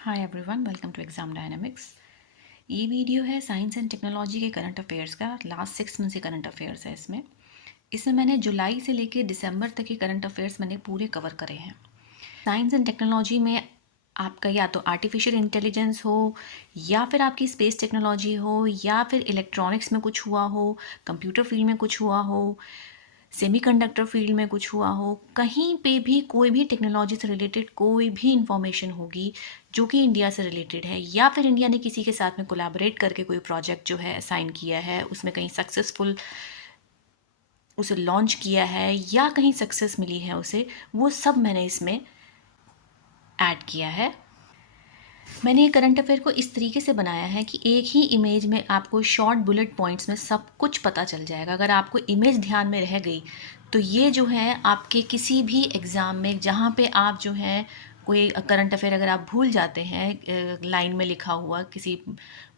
Hi everyone, welcome to exam dynamics. ये video है science and technology के current affairs का। लास्ट 6 मंथ से करंट अफेयर्स है इसमें मैंने जुलाई से लेकर दिसंबर तक के करंट अफेयर्स मैंने पूरे कवर करे हैं। साइंस एंड टेक्नोलॉजी में आपका या तो आर्टिफिशियल इंटेलिजेंस हो, या फिर आपकी स्पेस टेक्नोलॉजी हो, या फिर इलेक्ट्रॉनिक्स में कुछ हुआ हो, कंप्यूटर फील्ड में कुछ हुआ हो, सेमीकंडक्टर फील्ड में कुछ हुआ हो, कहीं पे भी कोई भी टेक्नोलॉजी से रिलेटेड कोई भी इंफॉर्मेशन होगी जो कि इंडिया से रिलेटेड है, या फिर इंडिया ने किसी के साथ में कोलैबोरेट करके कोई प्रोजेक्ट जो है असाइन किया है, उसमें कहीं सक्सेसफुल उसे लॉन्च किया है या कहीं सक्सेस मिली है उसे, वो सब मैंने इसमें ऐड किया है। मैंने ये करंट अफेयर को इस तरीके से बनाया है कि एक ही इमेज में आपको शॉर्ट बुलेट पॉइंट्स में सब कुछ पता चल जाएगा। अगर आपको इमेज ध्यान में रह गई तो ये जो है आपके किसी भी एग्ज़ाम में जहाँ पे आप जो है कोई करंट अफेयर अगर आप भूल जाते हैं, लाइन में लिखा हुआ किसी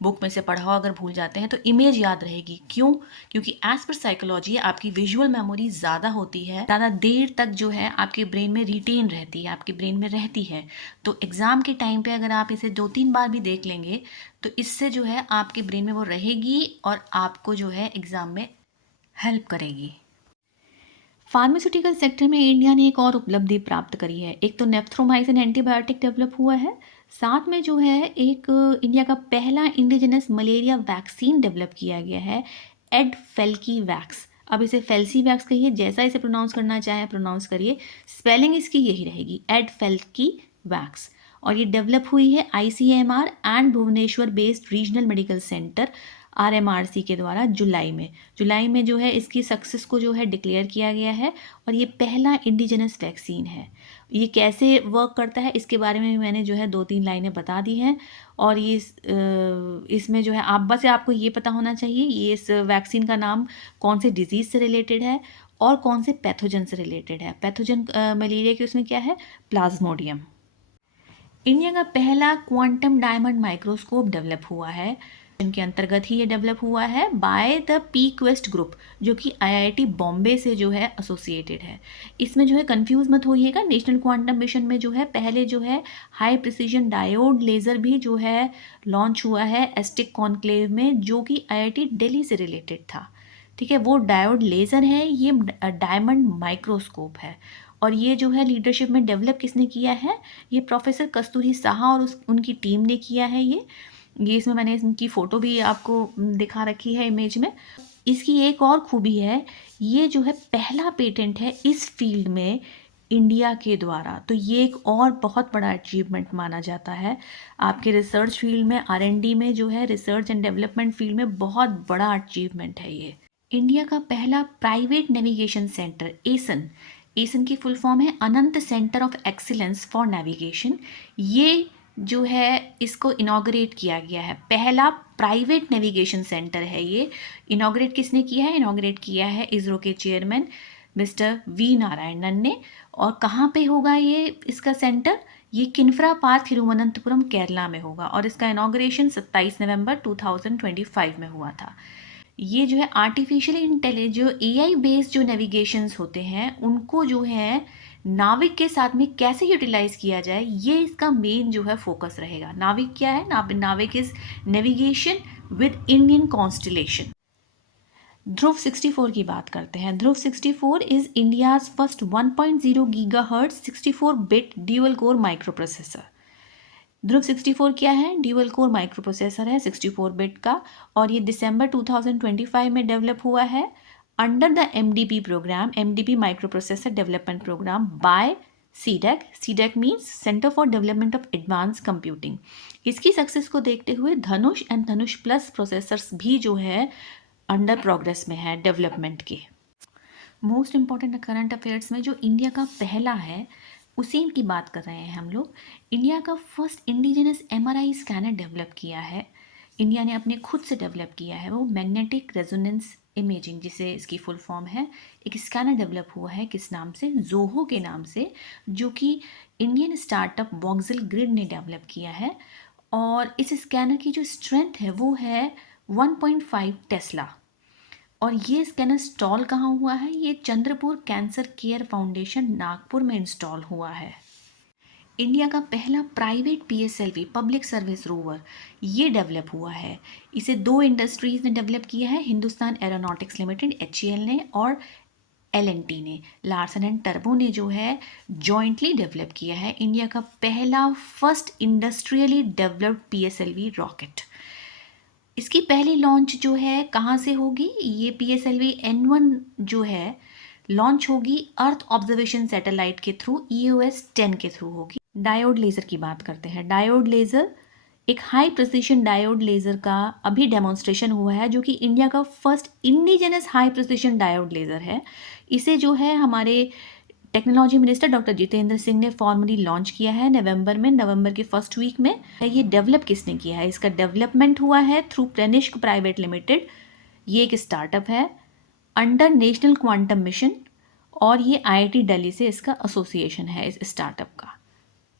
बुक में से पढ़ा हुआ अगर भूल जाते हैं तो इमेज याद रहेगी। क्यों? क्योंकि एज पर साइकोलॉजी आपकी विजुअल मेमोरी ज़्यादा होती है, ज़्यादा देर तक जो है आपके ब्रेन में रिटेन रहती है, आपके ब्रेन में रहती है। तो एग्ज़ाम के टाइम पे अगर आप इसे 2-3 बार भी देख लेंगे तो इससे जो है आपके ब्रेन में वो रहेगी और आपको जो है एग्ज़ाम में हेल्प करेगी। फार्मास्यूटिकल सेक्टर में इंडिया ने एक और उपलब्धि प्राप्त करी है। एक तो नेफ्थ्रोमाइसिन एंटीबायोटिक डेवलप हुआ है, साथ में जो है एक इंडिया का पहला इंडिजिनस मलेरिया वैक्सीन डेवलप किया गया है, एडफेल्की वैक्स। अब इसे फेल्सी वैक्स कहिए, जैसा इसे प्रोनाउंस करना चाहे प्रोनाउंस करिए, स्पेलिंग इसकी यही रहेगी, एडफेल्की वैक्स। और ये डेवलप हुई है ICMR and Bhubaneswar based regional medical centre RMRC के द्वारा जुलाई में जो है इसकी सक्सेस को जो है डिक्लेयर किया गया है। और ये पहला इंडिजिनस वैक्सीन है। ये कैसे वर्क करता है इसके बारे में मैंने जो है 2-3 लाइनें बता दी हैं। और ये इसमें जो है आप बस आपको ये पता होना चाहिए ये इस वैक्सीन का नाम कौन से डिजीज़ से रिलेटेड है और कौन से पैथोजन से रिलेटेड है। पैथोजन मलेरिया की उसमें क्या है, प्लाज्मोडियम। इंडिया का पहला क्वांटम डायमंड माइक्रोस्कोप डेवलप हुआ है, इनके अंतर्गत ही ये डेवलप हुआ है बाय द पीक्वेस्ट ग्रुप, जो कि IIT बॉम्बे से जो है एसोसिएटेड है। इसमें जो है कंफ्यूज मत होइएगा, नेशनल क्वांटम मिशन में जो है पहले जो है हाई प्रिसीजन डायोड लेज़र भी जो है लॉन्च हुआ है एस्टिक कॉन्क्लेव में, जो कि IIT दिल्ली से रिलेटेड था। ठीक है, वो डायोड लेज़र है, ये डायमंड माइक्रोस्कोप है। और ये जो है लीडरशिप में डेवलप किसने किया है, ये प्रोफेसर कस्तूरी साहा और उनकी टीम ने किया है। ये इसमें मैंने इनकी फ़ोटो भी आपको दिखा रखी है इमेज में। इसकी एक और खूबी है, ये जो है पहला पेटेंट है इस फील्ड में इंडिया के द्वारा। तो ये एक और बहुत बड़ा अचीवमेंट माना जाता है आपके रिसर्च फील्ड में, R&D में जो है रिसर्च एंड डेवलपमेंट फील्ड में बहुत बड़ा अचीवमेंट है ये। इंडिया का पहला प्राइवेट नेविगेशन सेंटर एसन की फुल फॉर्म है Anant centre of excellence for navigation. ये जो है इसको इनॉग्रेट किया गया है, पहला प्राइवेट नेविगेशन सेंटर है ये। इनॉग्रेट किसने किया है? इनॉग्रेट किया है इसरो के चेयरमैन मिस्टर V नारायणन ने। और कहाँ पे होगा ये इसका सेंटर? ये किन्फ्रा पार्क तिरुवनंतपुरम केरला में होगा और इसका इनॉग्रेशन 27 नवंबर 2025 में हुआ था। ये जो है आर्टिफिशियल इंटेलिजेंस जो AI बेस्ड जो नेविगेशंस होते हैं उनको जो है नाविक के साथ में कैसे यूटिलाइज किया जाए, ये इसका मेन जो है फोकस रहेगा। नाविक क्या है? NavIC is navigation with Indian constellation. Dhruv 64 की बात करते हैं। Dhruv 64 is India's first 1.0 gigahertz 64 bit dual core microprocessor. Dhruv 64 क्या है? ड्यूअल कोर माइक्रो प्रोसेसर है 64 बिट का, और ये दिसंबर 2025 में डेवलप हुआ है under the MDP programme, MDP microprocessor development programme by CDEC। CDEC means centre for development of advance computing. इसकी सक्सेस को देखते हुए Dhanush and Dhanush plus processors भी जो है अंडर प्रोग्रेस में है डेवलपमेंट के। मोस्ट इम्पॉर्टेंट करंट अफेयर्स में जो इंडिया का पहला है उसी की बात कर रहे हैं हम लोग। इंडिया का first indigenous MRI scanner develop किया है, इंडिया ने अपने खुद से डेवलप किया है, वो मैग्नेटिक रेजोनेंस इमेजिंग जिसे इसकी फुल फॉर्म है। एक स्कैनर डेवलप हुआ है किस नाम से? जोहो के नाम से, जो कि इंडियन स्टार्टअप वॉक्सल ग्रिड ने डेवलप किया है। और इस स्कैनर की जो स्ट्रेंथ है वो है 1.5 टेस्ला। और ये स्कैनर इंस्टॉल कहाँ हुआ है? ये Chandrapur cancer care foundation Nagpur में इंस्टॉल हुआ है। इंडिया का पहला private PSLV public service rover ये डेवलप हुआ है। इसे दो इंडस्ट्रीज़ ने डेवलप किया है, हिंदुस्तान एरोनॉटिक्स लिमिटेड HAL ने और LNT ने, लार्सन एंड टर्बो ने जो है जॉइंटली डेवलप किया है। इंडिया का पहला first industrially developed PSLV rocket. इसकी पहली लॉन्च जो है कहाँ से होगी? ये PSLV N1 जो है लॉन्च होगी अर्थ ऑब्जर्वेशन सैटेलाइट के थ्रू, EOS-10 के थ्रू होगी। डायोड लेज़र की बात करते हैं। डायोड लेज़र एक हाई प्रिसिशन डायोड लेज़र का अभी डेमोन्स्ट्रेशन हुआ है, जो कि इंडिया का first indigenous high precision diode laser है। इसे जो है हमारे technology minister doctor Jitendra Singh ने फॉर्मली लॉन्च किया है नवंबर के फर्स्ट वीक में। ये डेवलप किसने किया है? इसका डेवलपमेंट हुआ है थ्रू प्रेनिष्क प्राइवेट लिमिटेड। ये एक स्टार्टअप है अंडर नेशनल क्वांटम मिशन, और ये IIT दिल्ली से इसका एसोसिएशन है इस स्टार्टअप का।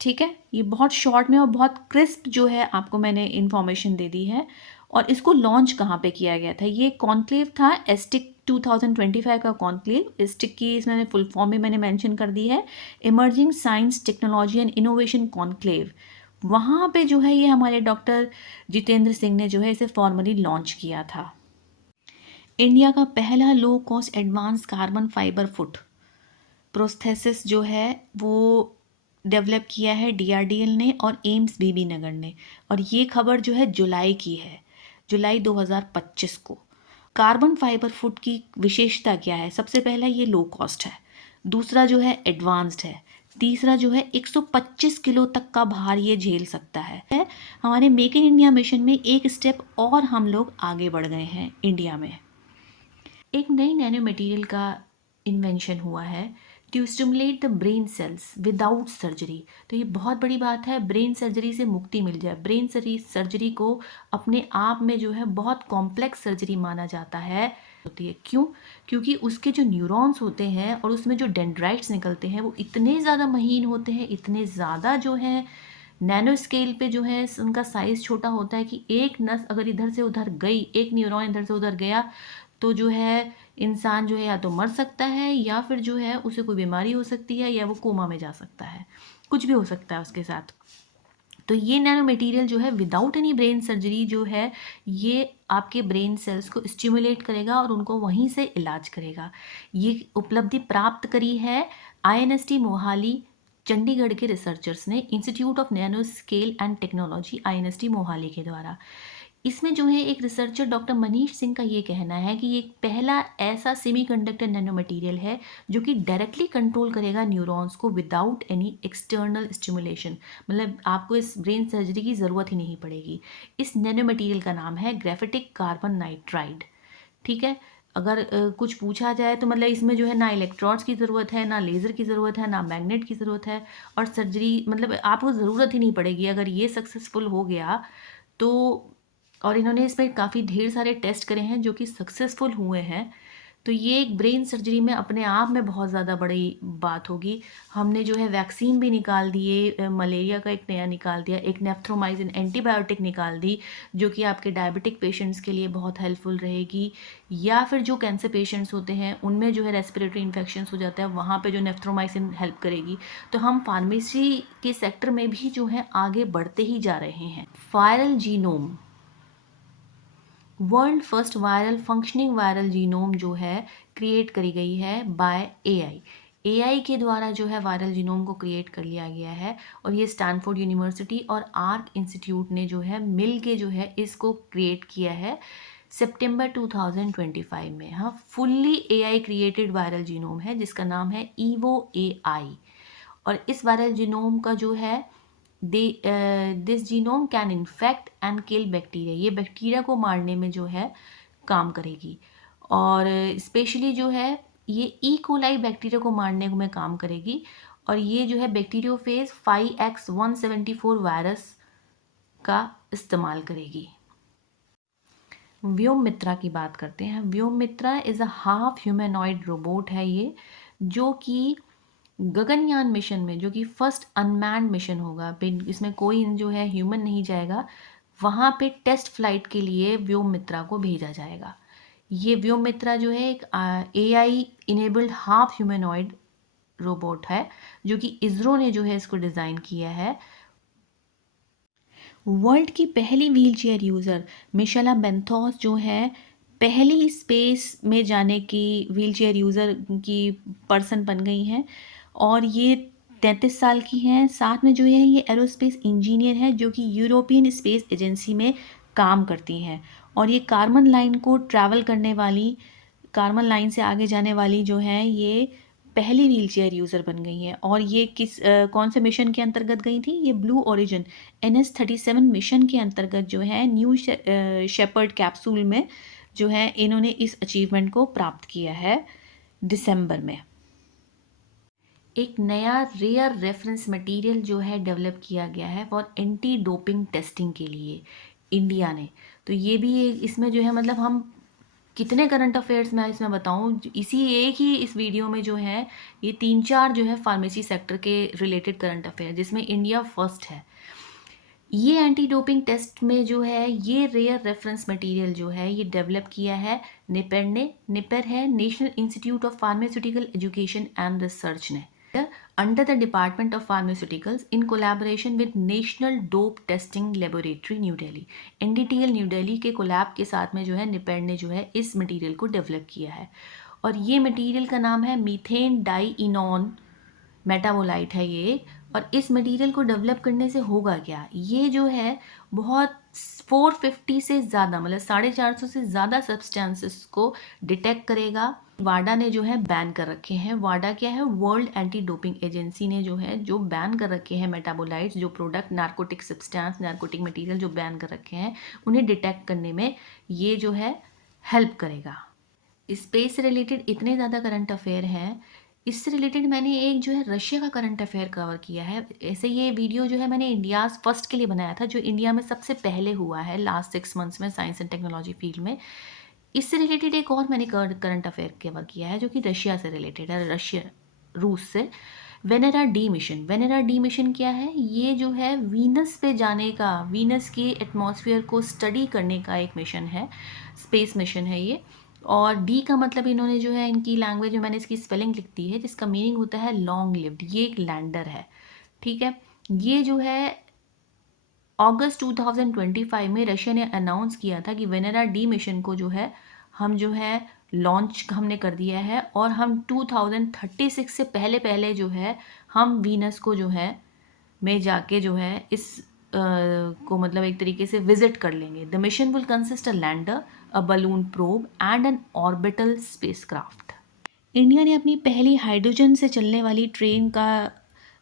ठीक है, ये बहुत शॉर्ट में और बहुत क्रिस्प जो है आपको मैंने इन्फॉर्मेशन दे दी है। और इसको लॉन्च कहाँ पे किया गया था? ये कॉन्क्लेव था एस्टिक 2025 का कॉन्क्लेव। एस्टिक की इसमें फुल फॉर्म भी मैंने मेंशन कर दी है, emerging science technology and innovation conclave. वहाँ पे जो है ये हमारे डॉक्टर जितेंद्र सिंह ने जो है इसे फॉर्मली लॉन्च किया था। इंडिया का पहला low cost advance carbon fibre foot prosthesis जो है वो डेवलप किया है DRDL ने और एम्स BB नगर ने। और ये खबर जो है जुलाई की है, जुलाई 2025 को। कार्बन फाइबर फुट की विशेषता क्या है? सबसे पहला ये लो कॉस्ट है, दूसरा जो है एडवांस्ड है, तीसरा जो है 125 किलो तक का भार ये झेल सकता है। हमारे मेक इन इंडिया मिशन में एक स्टेप और हम लोग आगे बढ़ गए हैं इंडिया में। एक नई नैनो मटेरियल का इन्वेंशन हुआ है to stimulate the brain cells without surgery. तो ये बहुत बड़ी बात है, ब्रेन सर्जरी से मुक्ति मिल जाए। ब्रेन सर्जरी को अपने आप में जो है बहुत कॉम्प्लेक्स सर्जरी माना जाता है। होती है क्यों? क्योंकि उसके जो न्यूरॉन्स होते हैं और उसमें जो डेंड्राइट्स निकलते हैं वो इतने ज़्यादा महीन होते हैं, इतने ज़्यादा जो है नैनो स्केल पे जो है उनका साइज़ छोटा होता है कि एक नस अगर इधर से उधर गई, एक न्यूरॉन इधर से उधर गया, तो जो है इंसान जो है या तो मर सकता है या फिर जो है उसे कोई बीमारी हो सकती है या वो कोमा में जा सकता है, कुछ भी हो सकता है उसके साथ। तो ये नैनो मटेरियल जो है विदाउट एनी ब्रेन सर्जरी जो है ये आपके ब्रेन सेल्स को स्टिमुलेट करेगा और उनको वहीं से इलाज करेगा। ये उपलब्धि प्राप्त करी है INST मोहाली चंडीगढ़ के रिसर्चर्स ने, institute of nano scale and technology INST Mohali के द्वारा। इसमें जो है एक रिसर्चर डॉक्टर मनीष सिंह का ये कहना है कि ये पहला ऐसा सेमीकंडक्टर नैनो मटेरियल है जो कि डायरेक्टली कंट्रोल करेगा न्यूरॉन्स को विदाउट एनी एक्सटर्नल स्टिमुलेशन। मतलब आपको इस ब्रेन सर्जरी की ज़रूरत ही नहीं पड़ेगी। इस नैनो मटेरियल का नाम है ग्रेफिटिक कार्बन नाइट्राइड। ठीक है, अगर कुछ पूछा जाए तो मतलब इसमें जो है ना इलेक्ट्रोड्स की ज़रूरत है, ना लेज़र की ज़रूरत है, ना मैग्नेट की ज़रूरत है, और सर्जरी मतलब आपको ज़रूरत ही नहीं पड़ेगी। अगर ये सक्सेसफुल हो गया तो, और इन्होंने इसमें काफ़ी ढेर सारे टेस्ट करे हैं जो कि सक्सेसफुल हुए हैं, तो ये एक ब्रेन सर्जरी में अपने आप में बहुत ज़्यादा बड़ी बात होगी। हमने जो है वैक्सीन भी निकाल दिए, मलेरिया का एक नया निकाल दिया, एक नेफ्थ्रोमाइसिन एंटीबायोटिक निकाल दी जो कि आपके डायबिटिक पेशेंट्स के लिए बहुत हेल्पफुल रहेगी, या फिर जो कैंसर पेशेंट्स होते हैं उनमें जो है रेस्पिरेटरी इन्फेक्शंस हो जाता है, वहाँ पे जो नेफ्थ्रोमाइसिन हेल्प करेगी। तो हम फार्मेसी के सेक्टर में भी जो है आगे बढ़ते ही जा रहे हैं। Viral genome, world first viral functioning viral genome जो है क्रिएट करी गई है बाय AI के द्वारा जो है वायरल जीनोम को क्रिएट कर लिया गया है। और ये स्टैनफोर्ड यूनिवर्सिटी और आर्क इंस्टीट्यूट ने जो है मिल के जो है इसको क्रिएट किया है सितंबर 2025 में। हाँ, fully AI created viral genome है जिसका नाम है EVO-AI। और इस वायरल जीनोम का जो है this genome can infect and kill bacteria, ये बैक्टीरिया को मारने में जो है काम करेगी। और स्पेशली जो है ये E. coli बैक्टीरिया को मारने में काम करेगी। और ये जो है बैक्टीरियोफेज 5X174 वायरस का इस्तेमाल करेगी। व्योममित्रा की बात करते हैं। Vyommitra is a half humanoid robot है ये, जो कि गगनयान मिशन में, जो कि फर्स्ट अनमैन्ड मिशन होगा, इसमें कोई जो है ह्यूमन नहीं जाएगा, वहाँ पे टेस्ट फ्लाइट के लिए व्योममित्रा को भेजा जाएगा। ये व्योममित्रा जो है एक AI enabled half humanoid robot है जो कि इसरो ने जो है इसको डिज़ाइन किया है। वर्ल्ड की पहली व्हीलचेयर यूज़र मिशेला बेंथोस जो है पहली स्पेस में जाने की व्हीलचेयर यूज़र की पर्सन बन गई हैं और ये 33 साल की हैं। साथ में जो है ये एरोस्पेस इंजीनियर है जो कि यूरोपियन स्पेस एजेंसी में काम करती हैं और ये कार्बन लाइन को ट्रैवल करने वाली, कार्बन लाइन से आगे जाने वाली जो है ये पहली व्हीलचेयर यूज़र बन गई हैं। और ये कौन से मिशन के अंतर्गत गई थी? ये ब्लू ओरिजिन NS-37 मिशन के अंतर्गत जो है न्यू शेपर्ड कैप्सूल में जो है इन्होंने इस अचीवमेंट को प्राप्त किया है दिसंबर में। एक नया रेयर रेफरेंस मटेरियल जो है डेवलप किया गया है फॉर एंटी डोपिंग टेस्टिंग के लिए इंडिया ने। तो ये भी इसमें जो है मतलब हम कितने करंट अफेयर्स मैं इसमें बताऊं, इसी एक ही इस वीडियो में जो है ये 3-4 जो है फार्मेसी सेक्टर के रिलेटेड करंट अफेयर जिसमें इंडिया फर्स्ट है। ये एंटी डोपिंग टेस्ट में जो है ये रेयर रेफरेंस मटेरियल जो है ये डेवलप किया है निपर ने। निपर है national institute of pharmaceutical education and research ने under the Department of Pharmaceuticals in collaboration with National Dope Testing Laboratory new Delhi. NDTL new Delhi के कोलैब के साथ में जो है निपर ने जो है इस मटेरियल को डेवलप किया है और ये मटेरियल का नाम है मीथेन डाईइनोन मेटाबोलाइट है ये। और इस मटेरियल को डेवलप करने से होगा क्या, ये जो है बहुत 450 से ज़्यादा मतलब 450 से ज़्यादा सब्सटेंसेस को डिटेक्ट करेगा। वाडा ने जो है बैन कर रखे हैं। वाडा क्या है? वर्ल्ड एंटी डोपिंग एजेंसी ने जो है जो बैन कर रखे हैं मेटाबोलाइट्स, जो product narcotic substance narcotic material जो बैन कर रखे हैं उन्हें डिटेक्ट करने में ये जो है हेल्प करेगा। स्पेस से रिलेटेड इतने ज़्यादा करंट अफेयर हैं। इससे रिलेटेड मैंने एक जो है रशिया का करंट अफेयर कवर किया है। ऐसे ये वीडियो जो है मैंने इंडियाज़ फर्स्ट के लिए बनाया था जो इंडिया में सबसे पहले हुआ है लास्ट 6 मंथ्स में साइंस एंड टेक्नोलॉजी फील्ड में। इससे रिलेटेड एक और मैंने करंट अफेयर कवर किया है जो कि रशिया से रिलेटेड है, रशिया रूस से। Venera D mission. Venera D mission क्या है? ये जो है वीनस पे जाने का, वीनस के एटमॉस्फेयर को स्टडी करने का एक मिशन है, स्पेस मिशन है ये। और डी का मतलब इन्होंने जो है इनकी लैंग्वेज में मैंने इसकी स्पेलिंग लिख दी है जिसका मीनिंग होता है लॉन्ग लिव्ड। ये एक लैंडर है, ठीक है। ये जो है अगस्त 2025 में रशिया ने अनाउंस किया था कि वेनेरा डी मिशन को जो है हम जो है लॉन्च हमने कर दिया है और हम 2036 से पहले पहले जो है हम वीनस को जो है में जाके जो है इस को मतलब एक तरीके से विजिट कर लेंगे। The mission will consist a lander, a balloon probe and N orbital spacecraft. India ने अपनी पहली हाइड्रोजन से चलने वाली ट्रेन का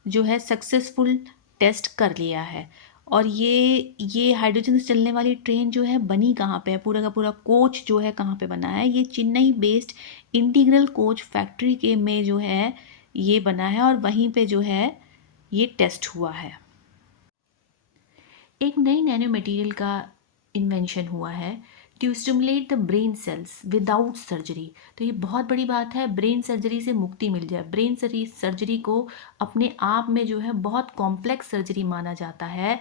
जो है सक्सेसफुल टेस्ट कर लिया है। और ये हाइड्रोजन से चलने वाली ट्रेन जो है बनी कहाँ पे है, पूरा का पूरा कोच जो है कहाँ पे बना है? ये Chennai based integral coach factory के में जो है ये बना है और वहीं पे जो है ये टेस्ट हुआ है। एक नई नैनो मटेरियल का इन्वेंशन हुआ है to stimulate the brain cells without surgery. तो ये बहुत बड़ी बात है, ब्रेन सर्जरी से मुक्ति मिल जाए। ब्रेन सर्जरी को अपने आप में जो है बहुत कॉम्प्लेक्स सर्जरी माना जाता है,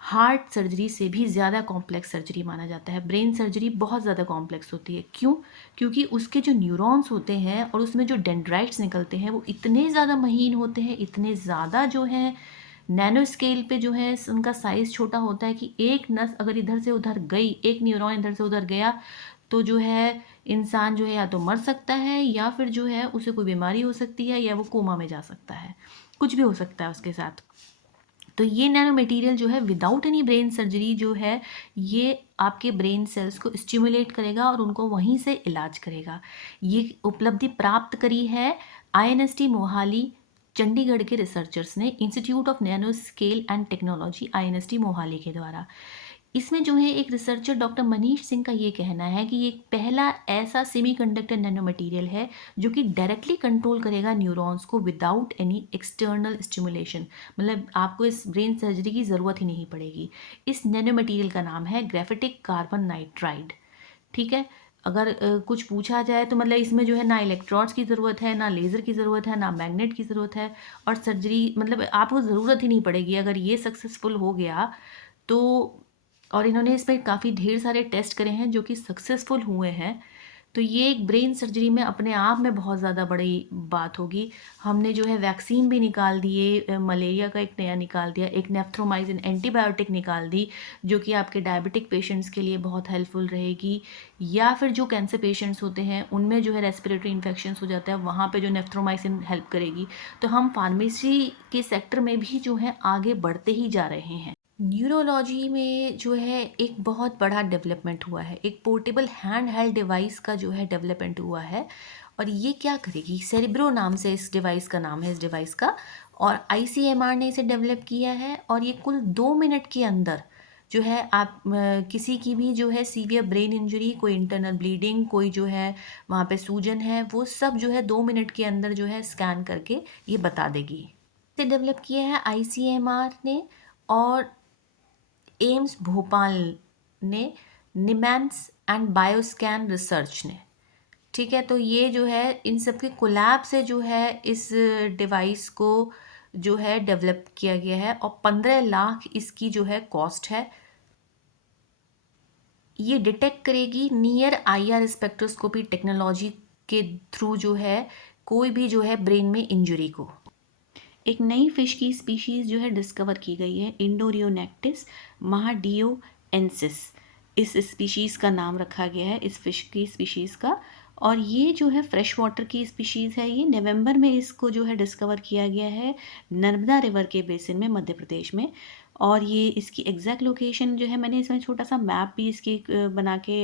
हार्ट सर्जरी से भी ज़्यादा कॉम्प्लेक्स सर्जरी माना जाता है। ब्रेन सर्जरी बहुत ज़्यादा कॉम्प्लेक्स होती है। क्यों? क्योंकि उसके जो न्यूरॉन्स होते हैं और उसमें जो डेंड्राइट्स निकलते हैं वो इतने ज़्यादा महीन होते हैं, इतने ज़्यादा जो है नैनो स्केल पे जो है उनका साइज़ छोटा होता है कि एक नस अगर इधर से उधर गई, एक न्यूरॉन इधर से उधर गया तो जो है इंसान जो है या तो मर सकता है या फिर जो है उसे कोई बीमारी हो सकती है या वो कोमा में जा सकता है, कुछ भी हो सकता है उसके साथ। तो ये नैनो मटेरियल जो है विदाउट एनी ब्रेन सर्जरी जो है ये आपके ब्रेन सेल्स को स्टिमुलेट करेगा और उनको वहीं से इलाज करेगा। ये उपलब्धि प्राप्त करी है INST मोहाली चंडीगढ़ के रिसर्चर्स ने, institute of nano scale and technology INST Mohali के द्वारा। इसमें जो है एक रिसर्चर डॉक्टर मनीष सिंह का ये कहना है कि ये पहला ऐसा सेमीकंडक्टर नैनो मटेरियल है जो कि डायरेक्टली कंट्रोल करेगा न्यूरॉन्स को विदाउट एनी एक्सटर्नल स्टिमुलेशन। मतलब आपको इस ब्रेन सर्जरी की ज़रूरत ही नहीं पड़ेगी। इस नैनो मटेरियल का नाम है ग्रेफिटिक कार्बन नाइट्राइड, ठीक है। अगर कुछ पूछा जाए तो मतलब इसमें जो है ना इलेक्ट्रोड्स की ज़रूरत है, ना लेज़र की ज़रूरत है, ना मैग्नेट की ज़रूरत है और सर्जरी मतलब आपको ज़रूरत ही नहीं पड़ेगी अगर ये सक्सेसफुल हो गया तो। और इन्होंने इस पर काफ़ी ढेर सारे टेस्ट करे हैं जो कि सक्सेसफुल हुए हैं। तो ये एक ब्रेन सर्जरी में अपने आप में बहुत ज़्यादा बड़ी बात होगी। हमने जो है वैक्सीन भी निकाल दिए, मलेरिया का एक नया निकाल दिया, एक नेफ्थ्रोमाइसिन एंटीबायोटिक निकाल दी जो कि आपके डायबिटिक पेशेंट्स के लिए बहुत हेल्पफुल रहेगी, या फिर जो कैंसर पेशेंट्स होते हैं उनमें जो है रेस्पिरेटरी इन्फेक्शंस हो जाता है, वहाँ पे जो नेफ्थ्रोमाइसिन हेल्प करेगी। तो हम फार्मेसी के सेक्टर में भी जो है आगे बढ़ते ही जा रहे हैं। न्यूरोलॉजी में जो है एक बहुत बड़ा डेवलपमेंट हुआ है, एक पोर्टेबल हैंड हेल्ड डिवाइस का जो है डेवलपमेंट हुआ है। और ये क्या करेगी, सेरिब्रो नाम से इस डिवाइस का नाम है इस डिवाइस का, और आईसीएमआर ने इसे डेवलप किया है। और ये कुल 2 मिनट के अंदर जो है आप किसी की भी जो है सीवियर ब्रेन इंजरी, कोई इंटरनल ब्लीडिंग, कोई जो है वहाँ पे सूजन है, वो सब जो है 2 मिनट के अंदर जो है स्कैन करके ये बता देगी। इसे डेवलप किया है आईसीएमआर ने और एम्स भोपाल ने, निमैंस एंड बायोस्कैन रिसर्च ने। ठीक है, तो ये जो है इन सब के कोलैब से जो है इस डिवाइस को जो है डेवलप किया गया है, और 15 लाख इसकी जो है कॉस्ट है। ये डिटेक्ट करेगी नियर आईआर स्पेक्ट्रोस्कोपी टेक्नोलॉजी के थ्रू जो है कोई भी जो है ब्रेन में इंजरी को। एक नई फिश की स्पीशीज़ जो है डिस्कवर की गई है, इंडोरियोनेक्टिस महाडियोएंसिस। इस स्पीशीज़ का नाम रखा गया है इस फिश की स्पीशीज़ का। और ये जो है फ्रेश वाटर की स्पीशीज़ है। ये नवंबर में इसको जो है डिस्कवर किया गया है नर्मदा रिवर के बेसिन में, मध्य प्रदेश में। और ये इसकी एग्जैक्ट लोकेशन जो है, मैंने इसमें छोटा सा मैप भी इसकी बना के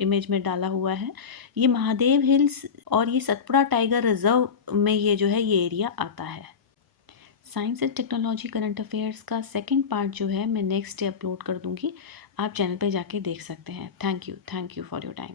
इमेज में डाला हुआ है। ये महादेव हिल्स और ये सतपुड़ा टाइगर रिजर्व में ये जो है ये एरिया आता है। Science and technology current affairs का सेकंड पार्ट जो है मैं नेक्स्ट डे अपलोड कर दूंगी, आप चैनल पे जाके देख सकते हैं। Thank you for your time.